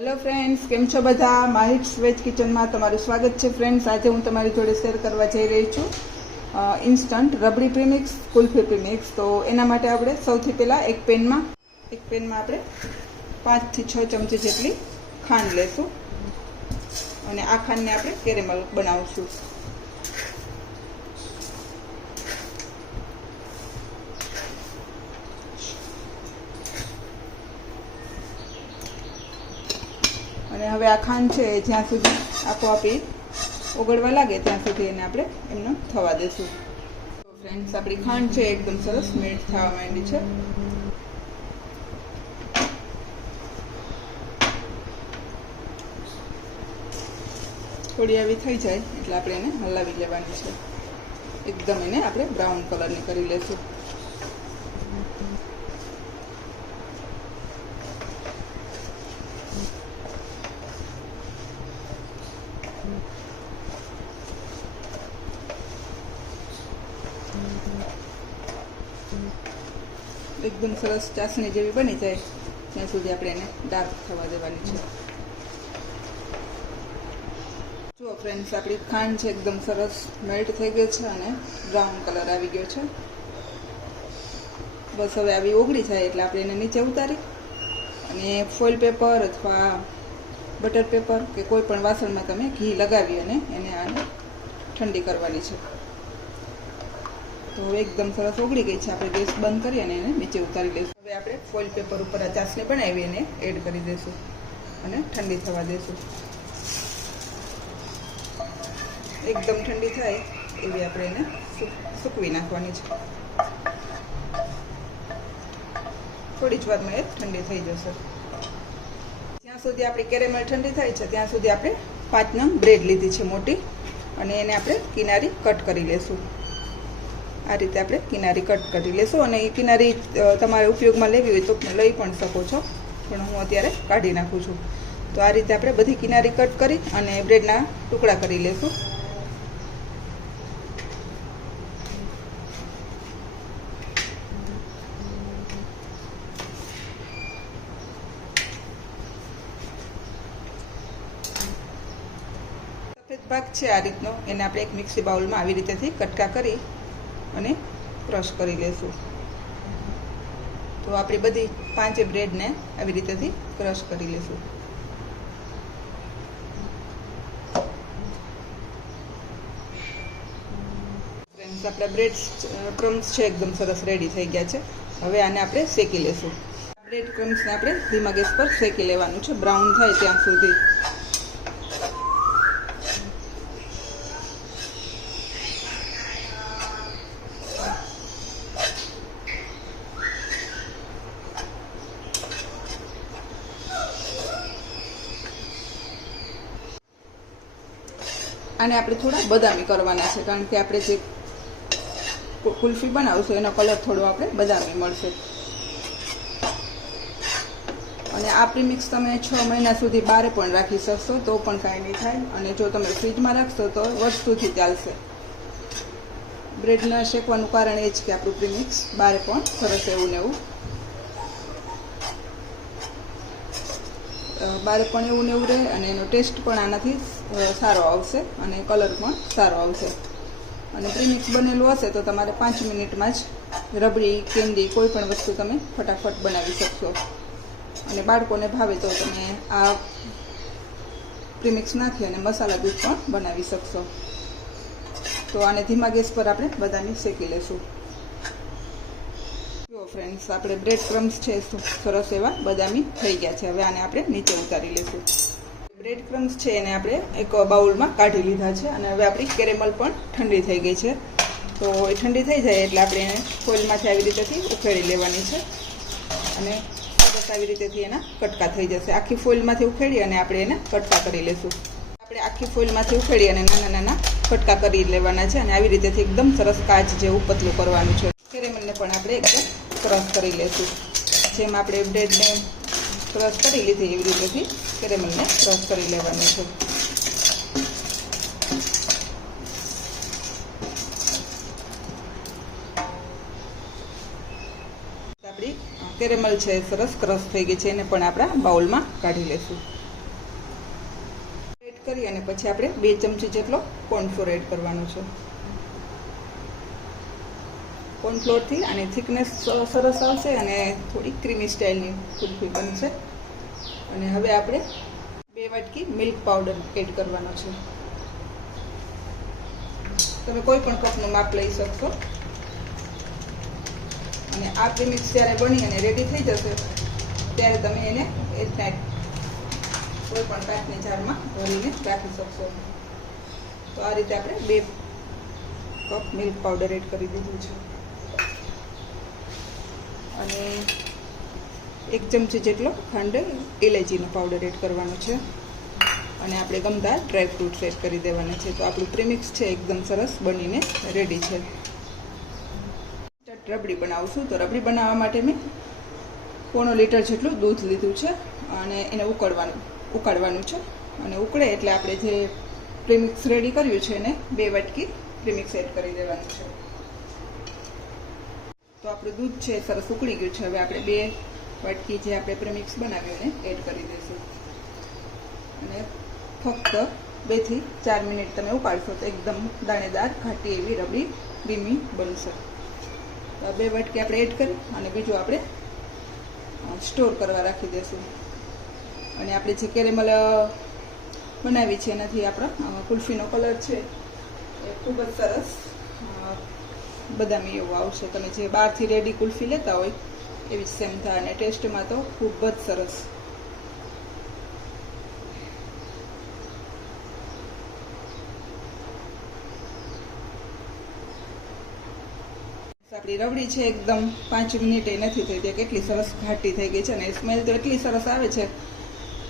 Hello friends કેમ છો બધા? માહિટ્સ વેજ કિચનમાં તમારું સ્વાગત છે ફ્રેન્ડ્સ આજે હું તમારી જોડે શેર કરવા જઈ રહી છું instant rabri premix kulfi premix તો એના માટે આપણે સૌથી પહેલાં એક પેનમાં એક પેનમાં આપણે પાંચથી છ ચમચી જેટલી ખાંડ લેશું અને આ ખાંડને આપણે કેરેમલ બનાવશું. અને હવે આ ખાંડ છે જ્યાં સુધી આપોઆપ એ ઓગળવા લાગે ત્યાં સુધી એને આપણે એમનો થવા તો ફ્રેન્ડ્સ આપણી ખાંડ છે એકદમ સરસ મેટ થવા માંડી છે. થોડી આવી થઈ જાય એટલે આપણે એને હલાવી લેવાની છે. એકદમ એને આપણે બ્રાઉન કલરની કરી લેશું. એકદમ સરસ ચાસણી જેવી બની જાય, ત્યાં સુધી આપણે એને ડાર્ક થવા દેવાની છે. જુઓ ફ્રેન્ડ્સ આપણી ખાંડ છે એકદમ સરસ મેલ્ટ થઈ ગઈ છે અને બ્રાઉન કલર આવી ગયો છે. બસ હવે આવી ઓગળી જાય એટલે આપણે એને નીચે ઉતારી અને ફોઇલ પેપર અથવા બટર પેપર કે કોઈ પણ વાસણમાં તમે ઘી લગાવી અને એને આને ઠંડી કરવાની છે. તો એકદમ સરસ ઓગળી ગઈ છે. આપણે ગેસ બંધ કરી અને એને નીચે ઉતારી લઈશું. હવે આપણે ફોઇલ પેપર ઉપર આ ચાસણી બનાવી એને એડ કરી દઈશું અને ઠંડી થવા દઈશું. એકદમ ઠંડી થાય એવી આપણે એને સૂકવી નાખવાની છે. થોડી જ વારમાં એ ઠંડી થઈ જશે. જ્યાં સુધી આપણી કેરેમલ ઠંડી થાય છે, ત્યાં સુધી આપણે પાંચ નંગ બ્રેડ લીધી છે મોટી. અને એને આપણે કિનારી કટ કરી લેશું આ રીતે આપણે કિનારી કટ કરી લેશું અને એ કિનારી તમારે ઉપયોગમાં લેવી હોય તો લઈ પણ શકો છો. પણ હું અત્યારે કાઢી નાખું છું. તો આ રીતે આપણે બધી કિનારી કટ કરી અને બ્રેડના ટુકડા કરી લેશું. ભાગ છે આ રીતનો. એને આપણે એક મિક્સી બાઉલમાં આવી રીતેથી કટકા કરી અને ક્રશ કરી લેશું. તો આપણે બધી પાંચે બ્રેડને આવી રીતેથી ક્રશ કરી લેશું. આપણા બ્રેડ ક્રમ્સ છે એકદમ સરસ રેડી થઈ ગયા છે. હવે આને આપણે શેકી લેશું. બ્રેડ ક્રમ્સને આપણે ધીમા ગેસ પર શેકી લેવાનું છે. બ્રાઉન થાય ત્યાં સુધી. આને આપણે થોડા બદામી કરવાના છે, કારણ કે આપણે જે કુલ્ફી બનાવશું એનો કલર થોડો આપણે બદામી મળશે. અને આ પ્રીમિક્સ તમે છ મહિના સુધી બારે પણ રાખી શકશો, તો પણ કાંઈ નહીં થાય. અને જો તમે ફ્રીજમાં રાખશો તો સુધી ચાલશે. બ્રેડના શેકવાનું કારણ એ જ કે આપણું પ્રીમિક્સ બારે પણ સરસ એવું ને એવું બારે પણ એવું ને એવું રહે અને એનો ટેસ્ટ પણ આનાથી સારો આવશે અને કલર પણ સારો આવશે. અને પ્રીમિક્સ બનેલું હશે તો તમારે પાંચ મિનિટમાં જ રબડી, કેન્ડી કોઈ પણ વસ્તુ તમે ફટાફટ બનાવી શકશો. અને બાળકોને ભાવે તો તમે આ પ્રીમિક્સ નાખી અને મસાલા દૂધ પણ બનાવી શકશો. તો આને ધીમા ગેસ પર આપણે બધાને શેકી લેશું. ફ્રેન્ડ્સ આપણે બ્રેડ ક્રમ્સ છે સરસ એવા બદામી થઈ ગયા છે. હવે આને આપણે નીચે ઉતારી લઈશું બ્રેડ ક્રમ્સ છે, એને આપણે એક બાઉલમાં કાઢી લીધા છે અને હવે આપણી કેરેમલ પણ ઠંડી થઈ ગઈ છે. તો એ ઠંડી થઈ જાય એટલે આપણે એને ફોઇલમાંથી આવી રીતેથી ઉખેડી લેવાની છે. અને સરસ આવી રીતેથી એના કટકા થઈ જશે. આખી ફોઇલમાંથી ઉખેડી અને આપણે એને કટકા કરી લેશું. આપણે આખી ફોઇલમાંથી ઉખેડી અને નાના નાના કટકા કરી લેવાના છે અને આવી રીતેથી એકદમ સરસ કાચ જેવું પતલું કરવાનું છે. કેરેમલને પણ આપણે એકદમ ક્રશ કરી લેશું. જેમ આપણે બ્રેડને ક્રશ કરી લીધી એવી રીતેથી કેરેમલને ક્રશ કરી લેવાનું છે. આપણી કેરેમલ છે, સરસ ક્રશ થઈ ગઈ છે, એને પણ આપણા બાઉલમાં કાઢી લેશું. કરી અને પછી આપણે બે ચમચી જેટલો કોર્નફ્લોર એડ કરવાનો છે. કોર્નફ્લોરથી અને થિકનેસ સરસ આવશે અને થોડી ક્રીમી સ્ટાઇલની કુલ્ફી બનશે. અને હવે આપણે બે વાટકી મિલ્ક પાવડર એડ કરવાનો છે. તમે કોઈ પણ કપનું માપ લઈ શકશો. અને આ પ્રીમિક્સ જ્યારે બની અને રેડી થઈ જશે, ત્યારે તમે એને એરટાઈટ કોઈ પણ કાચની જારમાં ભરીને રાખી શકશો. તો આ રીતે આપણે બે કપ મિલ્ક પાવડર એડ કરી દીધું છે. અને એક ચમચી જેટલો ખાંડ ઇલાયચીનો પાવડર એડ કરવાનો છે. અને આપણે ગમતા ડ્રાય ફ્રૂટ્સ એડ કરી દેવાના છે. તો આપણું પ્રીમિક્સ છે, એકદમ સરસ બનીને રેડી છે. રબડી બનાવશું. તો રબડી બનાવવા માટે મેં પોણો લીટર જેટલું દૂધ લીધું છે અને એને ઉકળવાનું, ઉકાળવાનું છે. અને ઉકળે એટલે આપણે જે પ્રીમિક્સ રેડી કર્યું છે એને બે વાટકી પ્રીમિક્સ એડ કરી દેવાનું છે. તો આપણું દૂધ છે સરસ ઉકળી ગયું છે. હવે આપણે બે વાટકી જે આપણે પ્રેમિક્સ બનાવ્યું એને એડ કરી દઈશું. અને ફક્ત બેથી ચાર મિનિટ તમે ઉકાળશો તો એકદમ દાણેદાર, ઘાટી એવી રબડી ધીમી બનશે. તો બે વાટકી આપણે એડ કરી અને બીજું આપણે સ્ટોર કરવા રાખી દઈશું. અને આપણે જે કેરેમલ બનાવી છે એનાથી આપણા કુલ્ફીનો કલર છે એ ખૂબ જ સરસ બદામી એવું આવશે. તમે જે બહારથી રેડી કુલ્ફી લેતા હોય, એવી સેમ થાય. અને ટેસ્ટમાં તો ખૂબ જ સરસ. આપણી રવડી છે એકદમ પાંચ મિનિટે નથી થઈ. તે કેટલી સરસ ઘાટી થઈ ગઈ છે અને સ્મેલ તો એટલી સરસ આવે છે.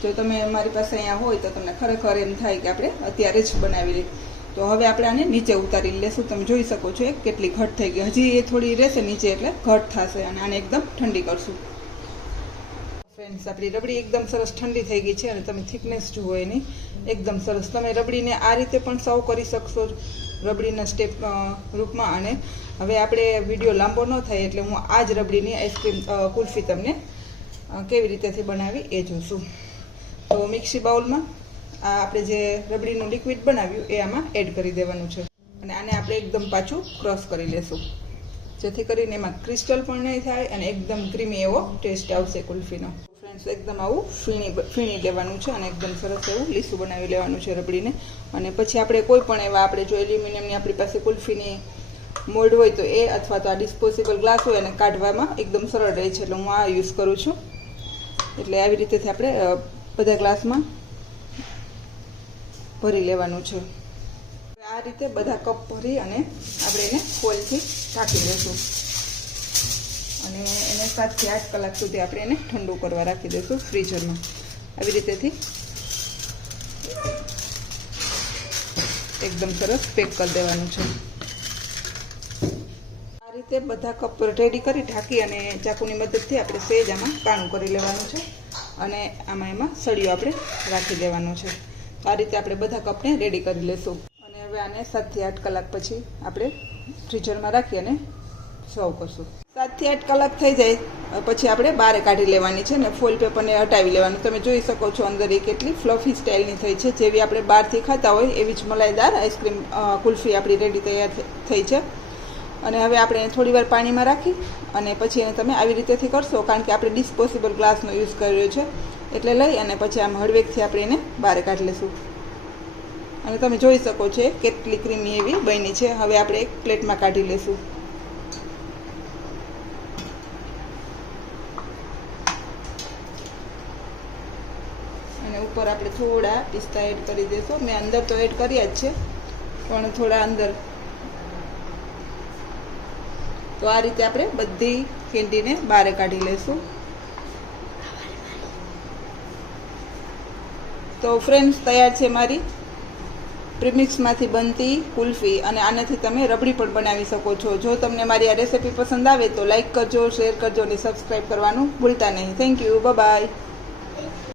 જો તમે મારી પાસે અહીંયા હોય તો તમને ખરેખર એમ થાય કે આપણે અત્યારે જ બનાવી લઈએ. તો હવે આપણે આને નીચે ઉતારી લેશું. તમે જોઈ શકો છો કેટલી ઘટ થઈ ગઈ. હજી એ થોડી રહેશે નીચે એટલે ઘટ થશે અને આને એકદમ ઠંડી કરશું. ફ્રેન્ડ્સ આપણી રબડી એકદમ સરસ ઠંડી થઈ ગઈ છે અને તમે થિકનેસ જુઓ એની. એકદમ સરસ. તમે રબડીને આ રીતે પણ સર્વ કરી શકશો રબડીના સ્ટેપ રૂપમાં. અને હવે આપણે વીડિયો લાંબો ન થાય એટલે હું આ જ રબડીની આઈસ્ક્રીમ કુલ્ફી તમને કેવી રીતેથી બનાવી એ જોશું. તો મિક્સી બાઉલમાં આ આપણે જે રબડીનું લિક્વિડ બનાવ્યું એ આમાં એડ કરી દેવાનું છે. અને આને આપણે એકદમ પાછું ક્રોસ કરી લેશું. જેથી કરીને એમાં ક્રિસ્ટલ પણ નહીં થાય અને એકદમ ક્રીમી એવો ટેસ્ટ આવશે કુલ્ફીનો. ફ્રેન્ડ્સ એકદમ આવું ફીણી ફીણી લેવાનું છે અને એકદમ સરસ એવું લીસું બનાવી લેવાનું છે રબડીને. અને પછી આપણે કોઈ પણ એવા, આપણે જો એલ્યુમિનિયમની આપણી પાસે કુલ્ફીની મોલ્ડ હોય તો એ અથવા તો આ ડિસ્પોઝેબલ ગ્લાસ હોય એને કાઢવામાં એકદમ સરળ રહે છે. એટલે હું આ યુઝ કરું છું. એટલે આવી રીતેથી આપણે બધા ગ્લાસમાં ભરી લેવાનું છે. આ રીતે બધા કપ ભરી અને આપણે એને ફોલથી ઢાંકી દઈશું. અને એને સાતથી આઠ કલાક સુધી આપણે એને ઠંડુ કરવા રાખી દઈશું ફ્રીઝરમાં. આવી રીતેથી એકદમ સરસ પેક કરી દેવાનું છે. આ રીતે બધા કપ રેડી કરી ઢાંકી અને ચાકુની મદદથી આપણે સેજ આમાં કાણું કરી લેવાનું છે. અને આમાં એમાં સળિયો આપણે રાખી દેવાનો છે. આ રીતે આપણે બધા કપને રેડી કરી લેશું. અને હવે આને સાતથી આઠ કલાક પછી આપણે ફ્રીઝરમાં રાખી અને સર્વ કરશું. સાતથી આઠ કલાક થઈ જાય પછી આપણે બહાર કાઢી લેવાની છે ને ફોઇલ પેપરને હટાવી લેવાનું. તમે જોઈ શકો છો અંદર એ કેટલી ફ્લફી સ્ટાઇલની થઈ છે. જેવી આપણે બહારથી ખાતા હોય એવી જ મલાઈદાર આઈસ્ક્રીમ કુલ્ફી આપણી રેડી તૈયાર થઈ છે. અને હવે આપણે એને થોડીવાર પાણીમાં રાખી અને પછી એને તમે આવી રીતેથી કરશો, કારણ કે આપણે ડિસ્પોઝેબલ ગ્લાસનો યુઝ કર્યો છે. એટલે લઈ અને પછી આમ હળવેકથી આપણે એને બહાર કાઢી લઈશું અને તમે જોઈ શકો છો કેટલી ક્રીમી એવી બની છે. હવે આપણે એક પ્લેટમાં કાઢી લઈશું અને ઉપર આપણે થોડા પિસ્તા એડ કરી દઈશું મેં અંદર તો એડ કર્યા જ છે, પણ થોડા અંદર. તો આ રીતે આપણે બધી કેન્ડીને બહાર કાઢી લઈશું તો ફ્રેન્ડ્સ તૈયાર છે મારી. પ્રિમિક્સમાંથી બનતી કુલ્ફી અને આનાથી તમે રબડી પણ બનાવી શકો છો. જો તમને મારી આ રેસીપી પસંદ આવે તો લાઇક કરજો શેર કરજો અને સબસ્ક્રાઈબ કરવાનું ભૂલતા નહીં. Thank you bye